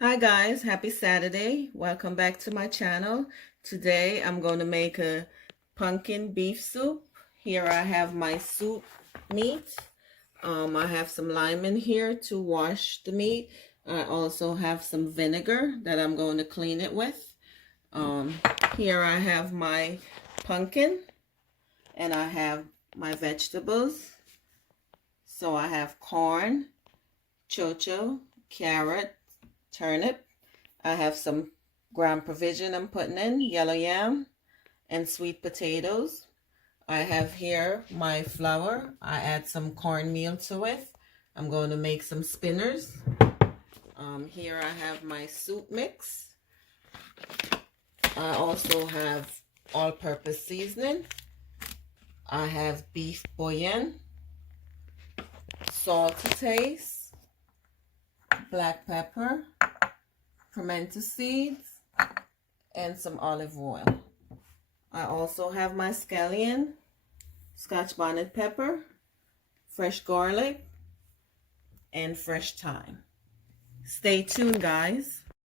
Hi guys, happy Saturday. Welcome back to my channel. Today I'm going to make a pumpkin beef soup. Here I have my soup meat. I have some lime in here to wash the meat. I also have some vinegar that I'm going to clean it with. Here I have my pumpkin and I have my vegetables. So I have corn, chocho, carrot, turnip. I have some ground provision I'm putting in, yellow yam, and sweet potatoes. I have here my flour. I add some cornmeal to it. I'm going to make some spinners. Here I have my soup mix. I also have all-purpose seasoning. I have beef bouillon, salt to taste, black pepper, pimento seeds, and some olive oil. I also have my scallion, Scotch bonnet pepper, fresh garlic, and fresh thyme. Stay tuned, guys.